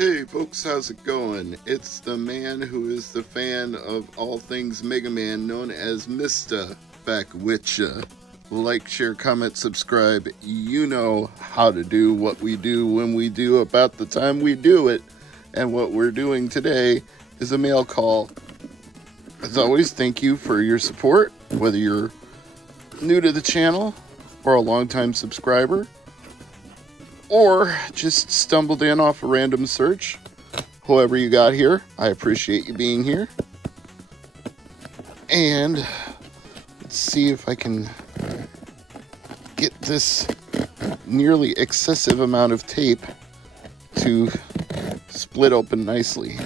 Hey folks, how's it going? It's the man who is the fan of all things Mega Man, known as Mista, back with ya. Like, share, comment, subscribe. You know how to do what we do when we do about the time we do it. And what we're doing today is a mail call. As always, thank you for your support, whether you're new to the channel or a longtime subscriber, or just stumbled in off a random search. Whoever you got here, I appreciate you being here. And let's see if I can get this nearly excessive amount of tape to split open nicely.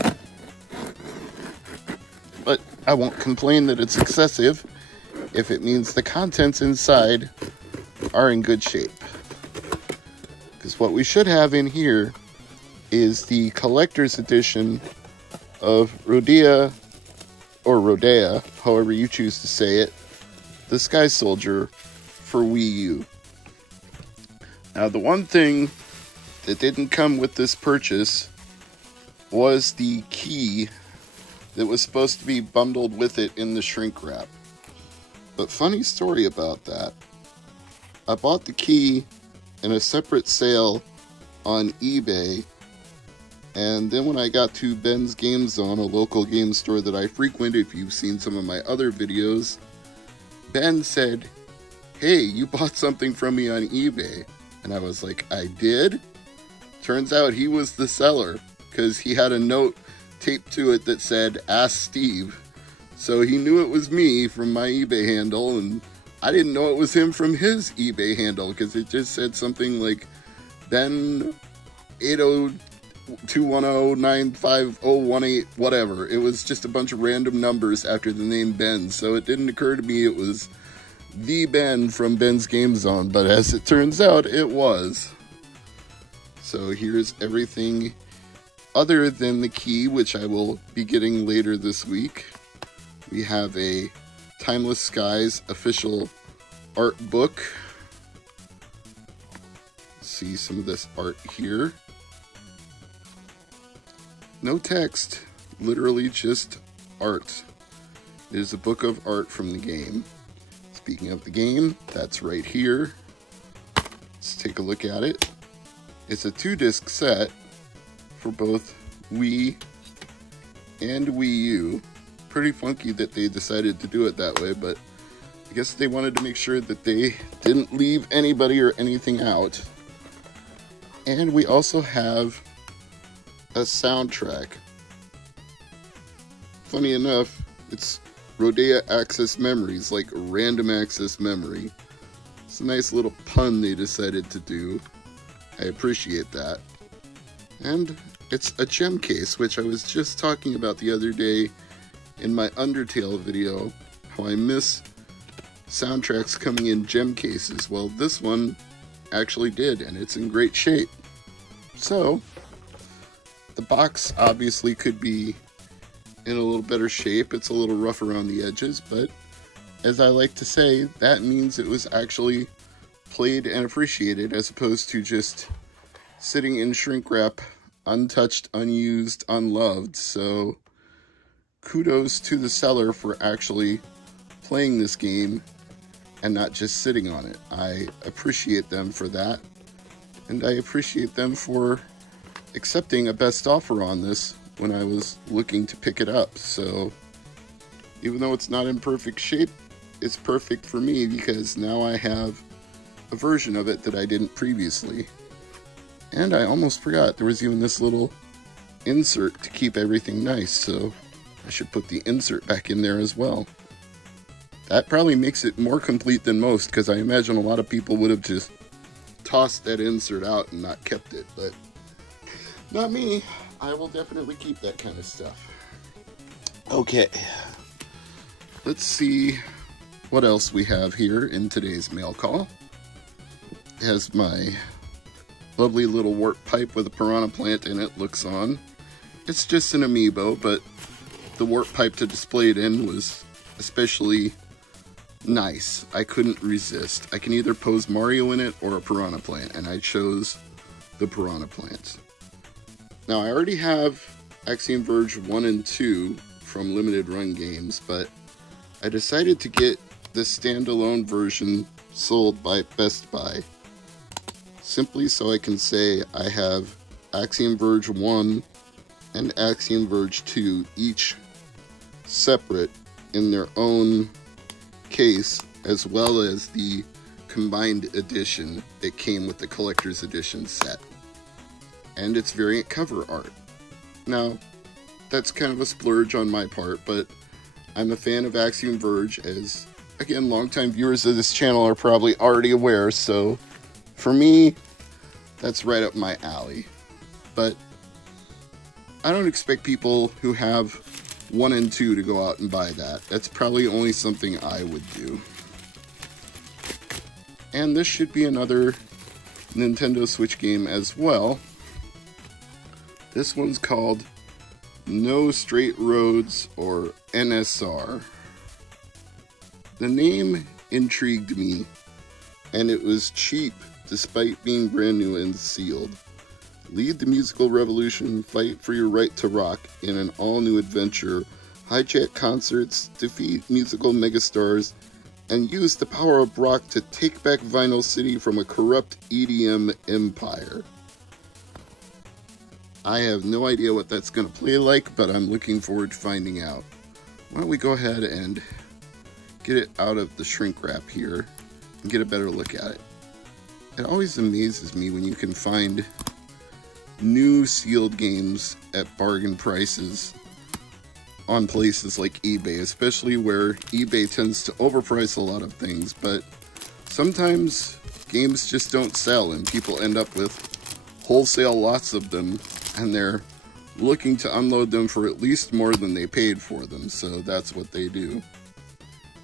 But I won't complain that it's excessive if it means the contents inside are in good shape. Because what we should have in here is the collector's edition of Rodea, or Rodea, however you choose to say it, the Sky Soldier for Wii U. Now, the one thing that didn't come with this purchase was the key that was supposed to be bundled with it in the shrink wrap. But funny story about that. I bought the key in a separate sale on eBay, and then when I got to Ben's Game Zone, a local game store that I frequent, if you've seen some of my other videos, Ben said, "Hey, you bought something from me on eBay." And I was like, "I did?" Turns out he was the seller, because he had a note taped to it that said, "Ask Steve." So he knew it was me from my eBay handle, and I didn't know it was him from his eBay handle, because it just said something like Ben 80210950018, whatever. It was just a bunch of random numbers after the name Ben, so it didn't occur to me it was the Ben from Ben's Game Zone, but as it turns out, it was. So here's everything other than the key, which I will be getting later this week. We have a Timeless Skies official art book. See some of this art here. No text, literally just art. It is a book of art from the game. Speaking of the game, that's right here. Let's take a look at it. It's a 2-disc set for both Wii and Wii U. Pretty funky that they decided to do it that way, but I guess they wanted to make sure that they didn't leave anybody or anything out. And we also have a soundtrack. Funny enough, it's Rodea Access Memories, like random access memory. It's a nice little pun they decided to do. I appreciate that. And it's a gem case, which I was just talking about the other day in my Undertale video, how I miss soundtracks coming in gem cases. Well, this one actually did, and it's in great shape. So, the box obviously could be in a little better shape. It's a little rough around the edges, but as I like to say, that means it was actually played and appreciated, as opposed to just sitting in shrink wrap, untouched, unused, unloved. So kudos to the seller for actually playing this game and not just sitting on it. I appreciate them for that, and I appreciate them for accepting a best offer on this when I was looking to pick it up. So even though it's not in perfect shape, it's perfect for me, because now I have a version of it that I didn't previously. And I almost forgot, there was even this little insert to keep everything nice, so I should put the insert back in there as well. That probably makes it more complete than most, because I imagine a lot of people would have just tossed that insert out and not kept it, but not me. I will definitely keep that kind of stuff. Okay, let's see what else we have here in today's mail call. It has my lovely little warp pipe with a piranha plant in it, looks on. It's just an amiibo, but the warp pipe to display it in was especially nice. I couldn't resist. I can either pose Mario in it or a piranha plant, and I chose the piranha plant. Now, I already have Axiom Verge 1 and 2 from Limited Run Games, but I decided to get the standalone version sold by Best Buy, simply so I can say I have Axiom Verge 1 and Axiom Verge 2 each separate in their own case, as well as the combined edition that came with the collector's edition set and its variant cover art. Now, that's kind of a splurge on my part, but I'm a fan of Axiom Verge, as, again, longtime viewers of this channel are probably already aware, so for me, that's right up my alley. But I don't expect people who have 1 and 2 to go out and buy that. That's probably only something I would do. And this should be another Nintendo Switch game as well. This one's called No Straight Roads, or NSR. The name intrigued me, and it was cheap despite being brand new and sealed. Lead the musical revolution, fight for your right to rock in an all-new adventure, hijack concerts, defeat musical megastars, and use the power of rock to take back Vinyl City from a corrupt EDM empire. I have no idea what that's going to play like, but I'm looking forward to finding out. Why don't we go ahead and get it out of the shrink wrap here and get a better look at it. It always amazes me when you can find new sealed games at bargain prices on places like eBay, especially where eBay tends to overprice a lot of things, but sometimes games just don't sell and people end up with wholesale lots of them, and they're looking to unload them for at least more than they paid for them, so that's what they do.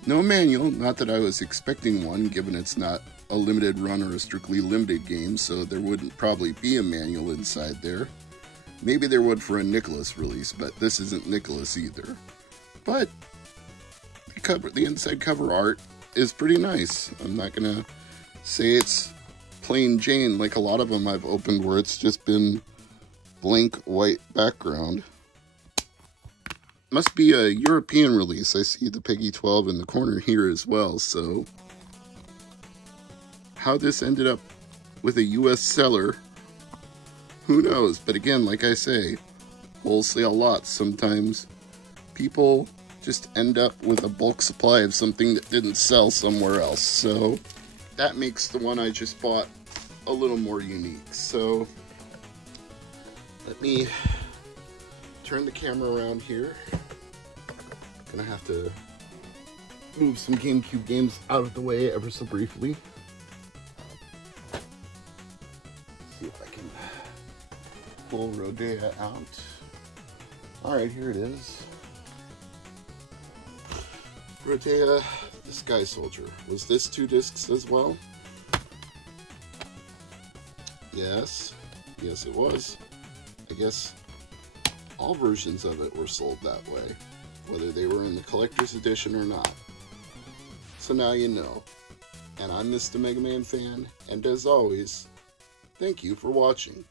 No manual, not that I was expecting one, given it's not a limited run or a strictly limited game, so there wouldn't probably be a manual inside there. Maybe there would for a Nicholas release, but this isn't Nicholas either. But the inside cover art is pretty nice. I'm not gonna say it's plain Jane like a lot of them I've opened where it's just been blank white background. Must be a European release. I see the Peggy 12 in the corner here as well, so how this ended up with a US seller, who knows? But again, like I say, wholesale lots. Sometimes people just end up with a bulk supply of something that didn't sell somewhere else. So that makes the one I just bought a little more unique. So let me turn the camera around here. Gonna have to move some GameCube games out of the way ever so briefly. See if I can pull Rodea out. Alright, here it is. Rodea, the Sky Soldier. Was this 2 discs as well? Yes. Yes, it was. I guess all versions of it were sold that way, whether they were in the collector's edition or not. So now you know. And I'm Mr. MegaManFan, and as always, thank you for watching.